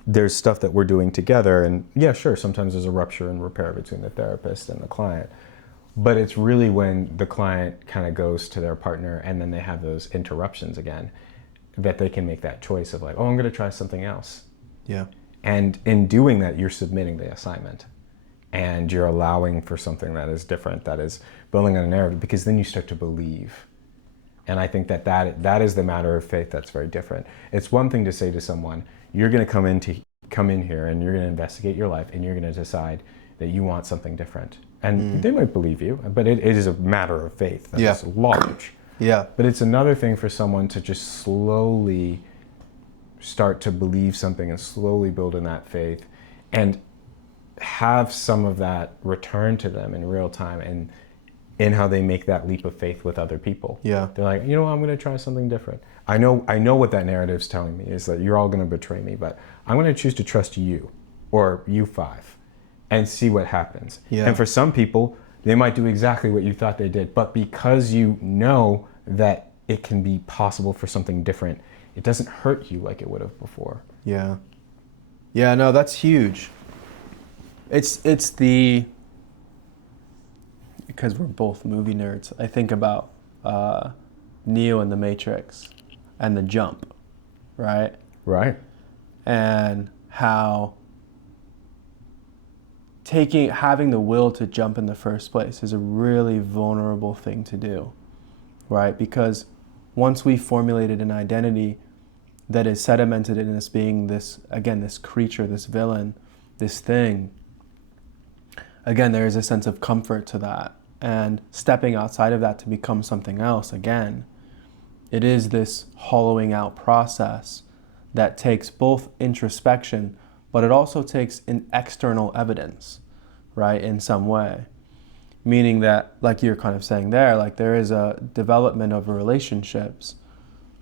there's stuff that we're doing together, and yeah, sure, sometimes there's a rupture and repair between the therapist and the client. But it's really when the client kind of goes to their partner and then they have those interruptions again, that they can make that choice of like, oh, I'm going to try something else. Yeah. And in doing that, you're submitting the assignment and you're allowing for something that is different, that is building on a narrative, because then you start to believe. And I think that is the matter of faith that's very different. It's one thing to say to someone, you're going to come in here and you're going to investigate your life and you're going to decide that you want something different. And they might believe you, but it is a matter of faith that's large. Yeah. But it's another thing for someone to just slowly start to believe something and slowly build in that faith and have some of that return to them in real time and in how they make that leap of faith with other people. Yeah. They're like, you know what, I'm going to try something different. I know what that narrative's telling me is that you're all going to betray me, but I'm going to choose to trust you or you five and see what happens. Yeah. And for some people, they might do exactly what you thought they did, but because you know that it can be possible for something different, it doesn't hurt you like it would have before. Yeah. Yeah, no, that's huge. It's because we're both movie nerds, I think about Neo and the Matrix and the jump, right? Right. And how having the will to jump in the first place is a really vulnerable thing to do, right? Because once we've formulated an identity that is sedimented in us being this creature, this villain, this thing, again, there is a sense of comfort to that. And stepping outside of that to become something else, again, it is this hollowing out process that takes both introspection, but it also takes an external evidence, right, in some way. Meaning that, like you're kind of saying there, like there is a development of relationships,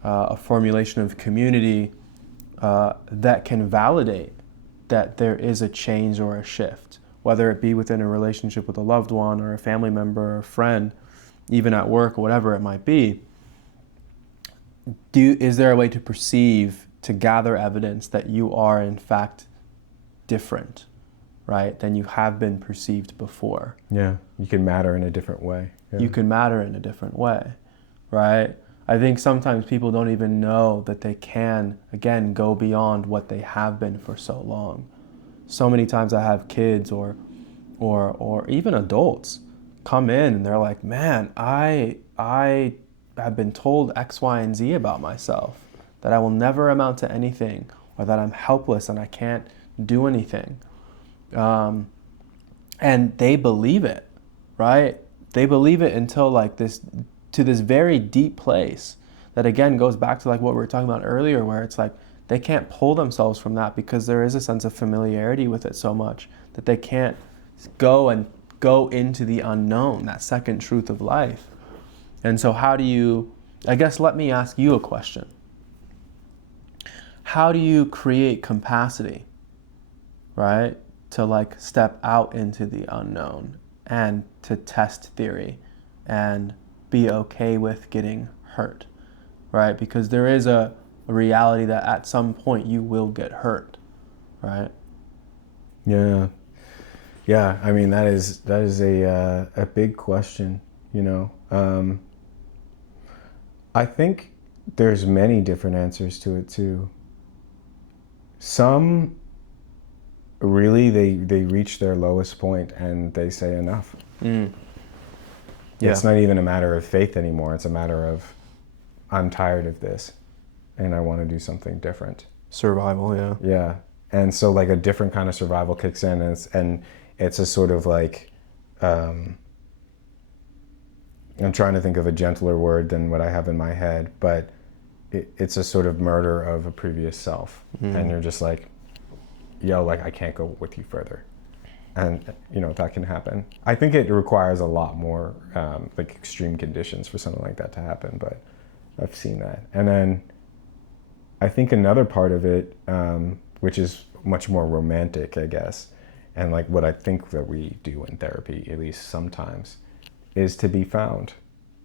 a formulation of community that can validate that there is a change or a shift, whether it be within a relationship with a loved one or a family member or a friend, even at work or whatever it might be. Is there a way to perceive, to gather evidence that you are in fact different, right, than you have been perceived before? Yeah, you can matter in a different way. Yeah. You can matter in a different way, right? I think sometimes people don't even know that they can, again, go beyond what they have been for so long. So many times I have kids or even adults come in and they're like, man, I have been told X, Y, and Z about myself, that I will never amount to anything, or that I'm helpless and I can't do anything. And they believe it, right? They believe it until like this, to this very deep place that again goes back to like what we were talking about earlier, where it's like they can't pull themselves from that because there is a sense of familiarity with it so much that they can't go into the unknown, that second truth of life. And so how do you, I guess, let me ask you a question. How do you create capacity, right, to like step out into the unknown and to test theory and be okay with getting hurt, right? Because there is a reality that at some point you will get hurt, right? Yeah. Yeah, I mean, that is a big question, you know. I think there's many different answers to it too. Some really they reach their lowest point and they say enough. Yeah. It's not even a matter of faith anymore. It's a matter of, I'm tired of this and I want to do something different. Survival, yeah. Yeah. And so like a different kind of survival kicks in, and it's a sort of like, I'm trying to think of a gentler word than what I have in my head, but it's a sort of murder of a previous self. And you're just like, yo, like I can't go with you further. And you know, that can happen. I think it requires a lot more like extreme conditions for something like that to happen, but I've seen that. And then I think another part of it, which is much more romantic, I guess, and like what I think that we do in therapy, at least sometimes, is to be found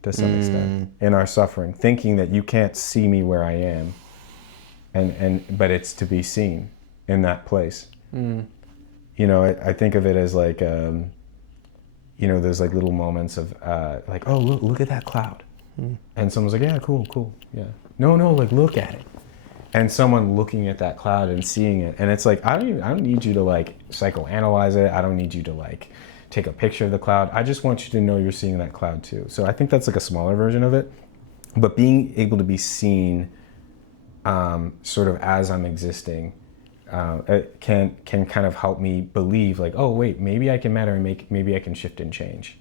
to some extent in our suffering, thinking that you can't see me where I am, but it's to be seen in that place. You know, I think of it as like, you know, there's like little moments of like, oh, look at that cloud. And someone's like, yeah, cool, yeah. No, like look at it. And someone looking at that cloud and seeing it. And it's like, I don't need you to like psychoanalyze it. I don't need you to like take a picture of the cloud. I just want you to know you're seeing that cloud too. So I think that's like a smaller version of it. But being able to be seen sort of as I'm existing, it can kind of help me believe like, oh wait, maybe I can matter and maybe I can shift and change.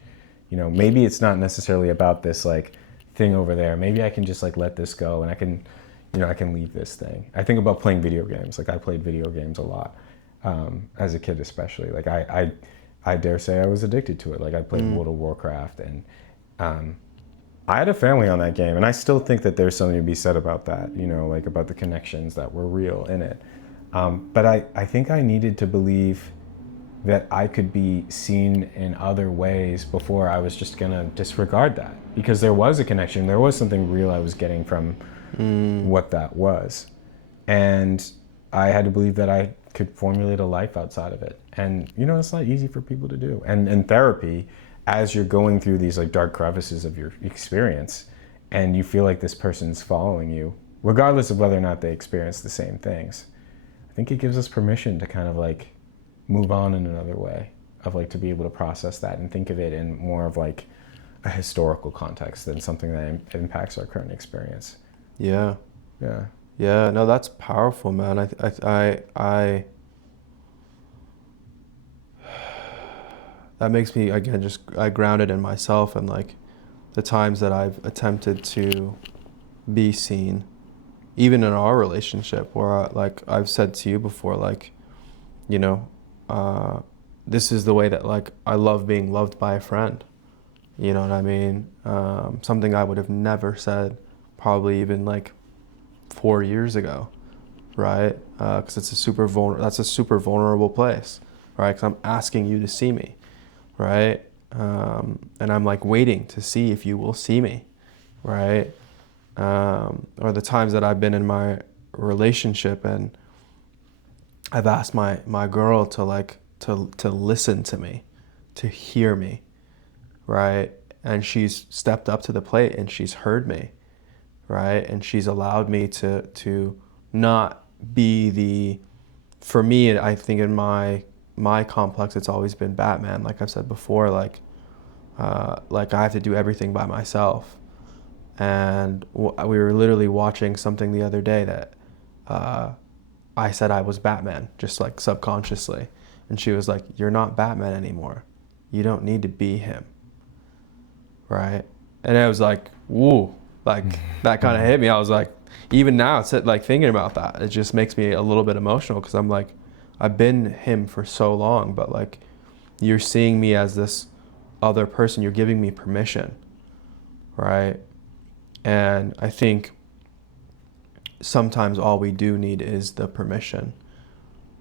You know, maybe it's not necessarily about this like thing over there. Maybe I can just like let this go and I can, you know, I can leave this thing. I think about playing video games. Like I played video games a lot as a kid, especially. Like I dare say I was addicted to it. Like I played World of Warcraft, and I had a family on that game, and I still think that there's something to be said about that, you know, like about the connections that were real in it. But I think I needed to believe that I could be seen in other ways before I was just gonna disregard that, because there was a connection, there was something real I was getting from what that was. And I had to believe that I could formulate a life outside of it. And, you know, it's not easy for people to do. And in therapy, as you're going through these like dark crevices of your experience and you feel like this person's following you, regardless of whether or not they experience the same things, I think it gives us permission to kind of like move on in another way, of like to be able to process that and think of it in more of like a historical context than something that impacts our current experience. Yeah. Yeah. Yeah, no, that's powerful, man. I that makes me, again, just I grounded in myself and like the times that I've attempted to be seen, even in our relationship, where like I've said to you before, like, you know, this is the way that like I love being loved by a friend. You know what I mean? Something I would have never said probably even like 4 years ago, right? Because it's that's a super vulnerable place, right? Because I'm asking you to see me, right? And I'm like waiting to see if you will see me, right? Or the times that I've been in my relationship and I've asked my girl to like to listen to me, to hear me, right? And she's stepped up to the plate and she's heard me, right? And she's allowed me to not be the, for me, I think in my complex, it's always been Batman. Like I've said before, like I have to do everything by myself. And we were literally watching something the other day that I said I was Batman, just like subconsciously. And she was like, you're not Batman anymore. You don't need to be him. Right? And I was like, woo, like that kind of hit me. I was like, even now, it's like thinking about that, it just makes me a little bit emotional, because I'm like, I've been him for so long, but like you're seeing me as this other person, you're giving me permission, right? And I think sometimes all we do need is the permission.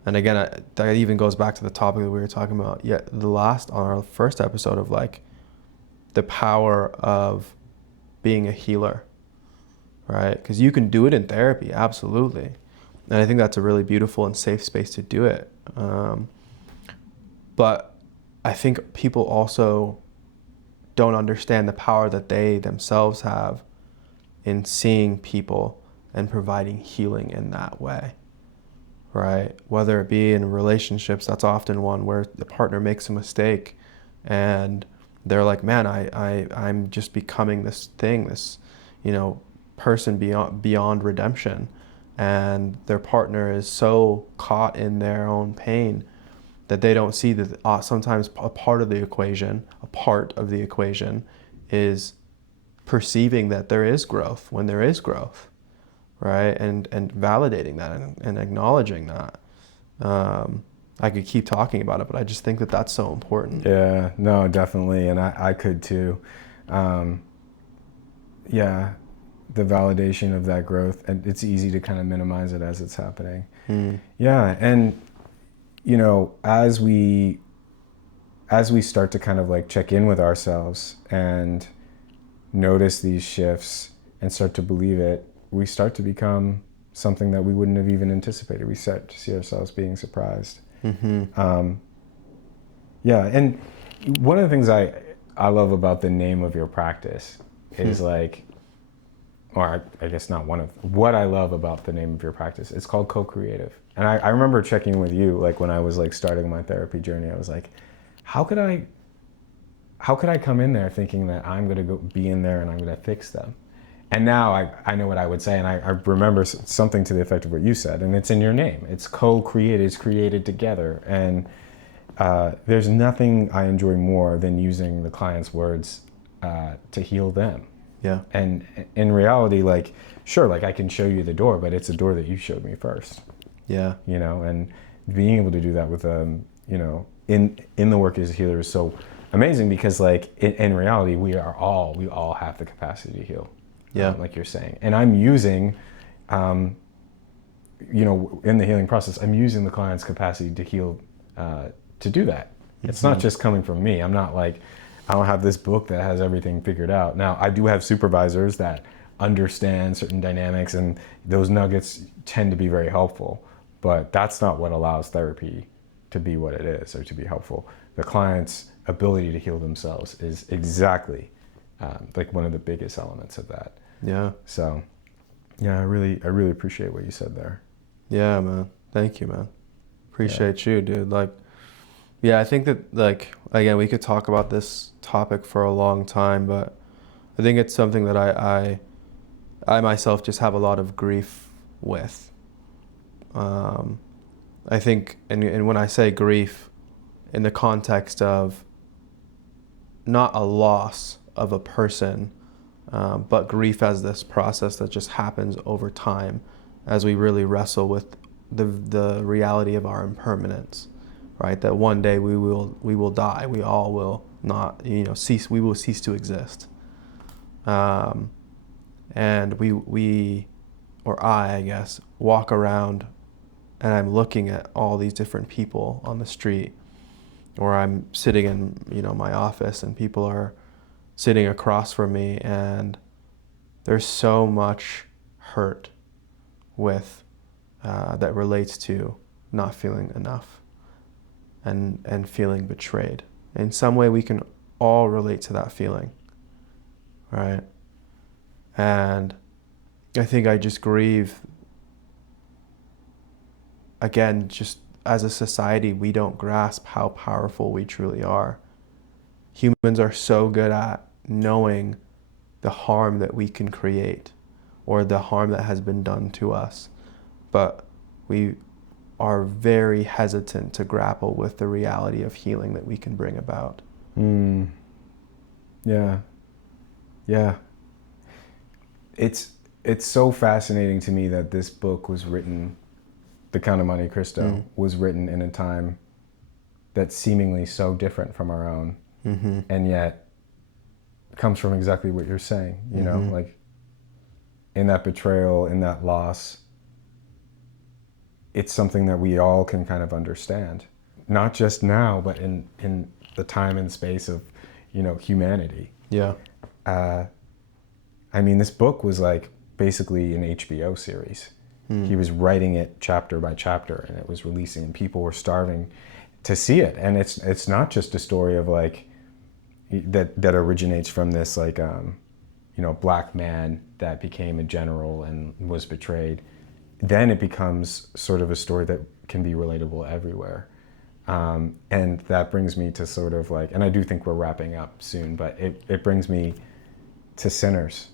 And again, that even goes back to the topic that we were talking about on our first episode, of like the power of being a healer, right? Because you can do it in therapy, absolutely. And I think that's a really beautiful and safe space to do it. But I think people also don't understand the power that they themselves have in seeing people and providing healing in that way, right? Whether it be in relationships, that's often one where the partner makes a mistake and they're like, man, I'm just becoming this thing, this, you know, person beyond redemption. And their partner is so caught in their own pain that they don't see that sometimes a part of the equation is perceiving that there is growth when there is growth, right? And validating that and acknowledging that. I could keep talking about it, but I just think that that's so important. Yeah, no, definitely. And I could too. Yeah, the validation of that growth, and it's easy to kind of minimize it as it's happening. Yeah, and you know, as we start to kind of like check in with ourselves and notice these shifts and start to believe it, we start to become something that we wouldn't have even anticipated. We start to see ourselves being surprised. Yeah, and one of the things I love about the name of your practice is like, or I guess not one of, what I love about the name of your practice, it's called Co-Creative. And I remember checking with you, like when I was like starting my therapy journey, I was like, how could I come in there thinking that I'm gonna go be in there and I'm gonna fix them? And now I know what I would say, and I remember something to the effect of what you said, and it's in your name. It's co-created, it's created together. And there's nothing I enjoy more than using the client's words to heal them. Yeah. And in reality, like, sure, like I can show you the door, but it's a door that you showed me first. Yeah. You know, and being able to do that with, you know, in the work as a healer is so amazing, because like in reality, we all have the capacity to heal. Yeah. Like you're saying. And I'm using, you know, in the healing process, I'm using the client's capacity to heal, to do that. It's not just coming from me. I'm not like, I don't have this book that has everything figured out. Now, I do have supervisors that understand certain dynamics, and those nuggets tend to be very helpful, but that's not what allows therapy to be what it is or to be helpful. The client's ability to heal themselves is exactly like one of the biggest elements of that. Yeah. So, yeah, I really appreciate what you said there. Yeah, man. Thank you, man. Appreciate you, dude. Like, yeah, I think that, like, again, we could talk about this topic for a long time, but I think it's something that I myself just have a lot of grief with. I think, and when I say grief, in the context of not a loss of a person, but grief as this process that just happens over time as we really wrestle with the reality of our impermanence, right? That one day we will die. We all will not, you know, cease. We will cease to exist. And we, or I guess, walk around and I'm looking at all these different people on the street, or I'm sitting in, you know, my office and people are sitting across from me, and there's so much hurt with that relates to not feeling enough and feeling betrayed. In some way, we can all relate to that feeling, right? And I think I just grieve, again, just as a society, we don't grasp how powerful we truly are. Humans are so good at knowing the harm that we can create or the harm that has been done to us, but we are very hesitant to grapple with the reality of healing that we can bring about. Yeah. Yeah. It's so fascinating to me that this book was written, The Count of Monte Cristo, was written in a time that's seemingly so different from our own, and yet comes from exactly what you're saying, you know, like in that betrayal, in that loss, it's something that we all can kind of understand, not just now, but in the time and space of, you know, humanity. Yeah. I mean, this book was like basically an HBO series. He was writing it chapter by chapter, and it was releasing, and people were starving to see it. And it's not just a story of like that originates from this like you know, black man that became a general and was betrayed. Then it becomes sort of a story that can be relatable everywhere. And that brings me to sort of like, and I do think we're wrapping up soon, but it brings me to sinners.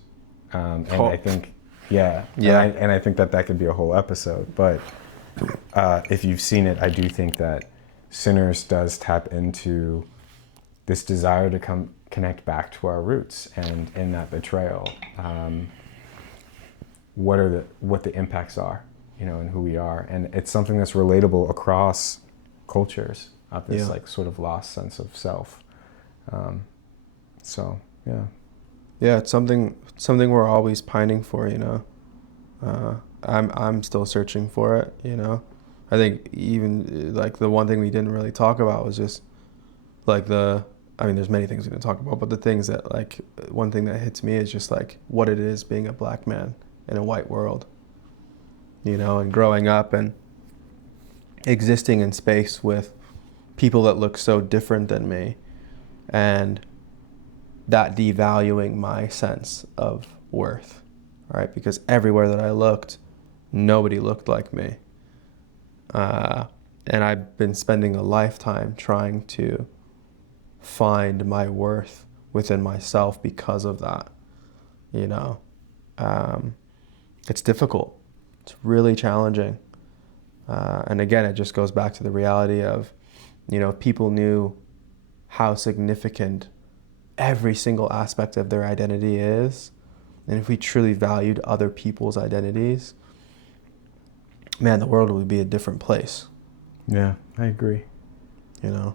And I think, yeah. And I think that could be a whole episode. But if you've seen it, I do think that Sinners does tap into this desire to connect back to our roots, and in that betrayal, what the impacts are, and who we are. And it's something that's relatable across cultures of this like sort of lost sense of self. So yeah, it's something we're always pining for, I'm still searching for it, I think even like the one thing we didn't really talk about was just like there's many things we didn't talk about, but the things that like one thing that hits me is just like what it is being a black man in a white world, and growing up and existing in space with people that look so different than me, and that devaluing my sense of worth, right? Because everywhere that I looked, nobody looked like me. And I've been spending a lifetime trying to find my worth within myself because of that, It's difficult. It's really challenging. And again, it just goes back to the reality of, if people knew how significant every single aspect of their identity is, and if we truly valued other people's identities, man, the world would be a different place. Yeah, I agree. And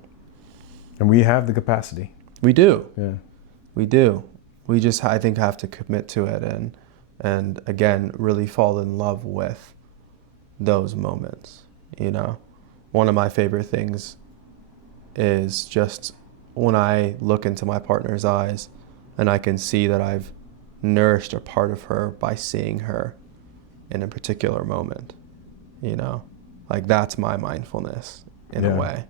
we have the capacity. We do. Yeah. We do. We just, I think, have to commit to it and again, really fall in love with those moments, One of my favorite things is just when I look into my partner's eyes and I can see that I've nourished a part of her by seeing her in a particular moment, like that's my mindfulness in a way,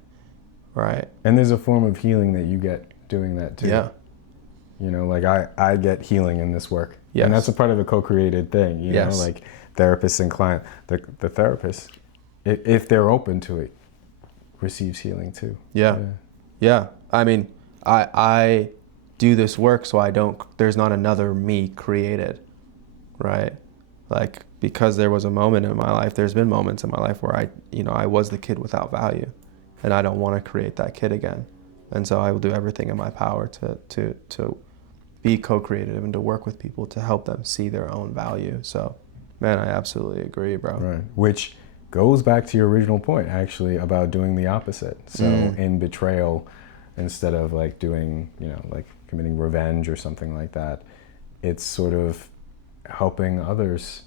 right? And there's a form of healing that you get doing that too. Yeah. Like I get healing in this work. Yes. And that's a part of a co-created thing, Yes. like therapist and client. The therapist, if they're open to it, receives healing too. Yeah. I mean, I do this work so there's not another me created, right? Like, because there was a moment in my life, there's been moments in my life where I was the kid without value, and I don't want to create that kid again. And so I will do everything in my power to be co-creative and to work with people to help them see their own value. So, man, I absolutely agree, bro. Right. Which goes back to your original point, actually, about doing the opposite. So in Betrayal, instead of like doing, like committing revenge or something like that, it's sort of helping others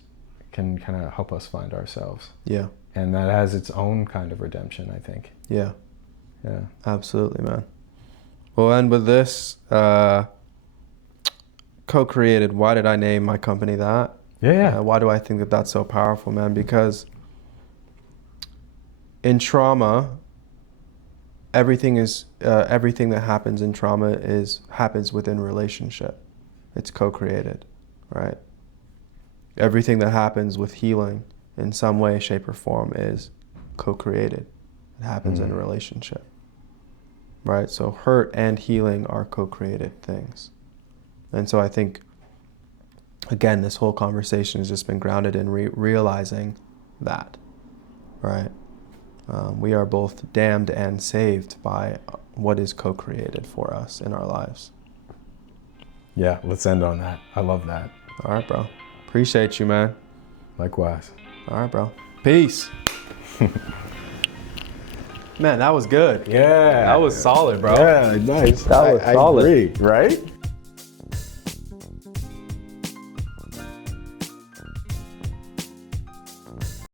can kind of help us find ourselves. Yeah. And that has its own kind of redemption, I think. Yeah. Yeah. Absolutely, man. We'll end with this. Co-created. Why did I name my company that? Yeah. Why do I think that that's so powerful, man? Because in trauma, everything that happens in trauma happens within relationship. It's co-created, right? Everything that happens with healing in some way, shape, or form is co-created. It happens in a relationship, right? So hurt and healing are co-created things. And so I think, again, this whole conversation has just been grounded in realizing that, right? We are both damned and saved by what is co-created for us in our lives. Yeah, let's end on that. I love that. All right, bro. Appreciate you, man. Likewise. All right, bro. Peace. Man, that was good. Yeah. That was solid, bro. Yeah, nice. That was solid. I agree, right?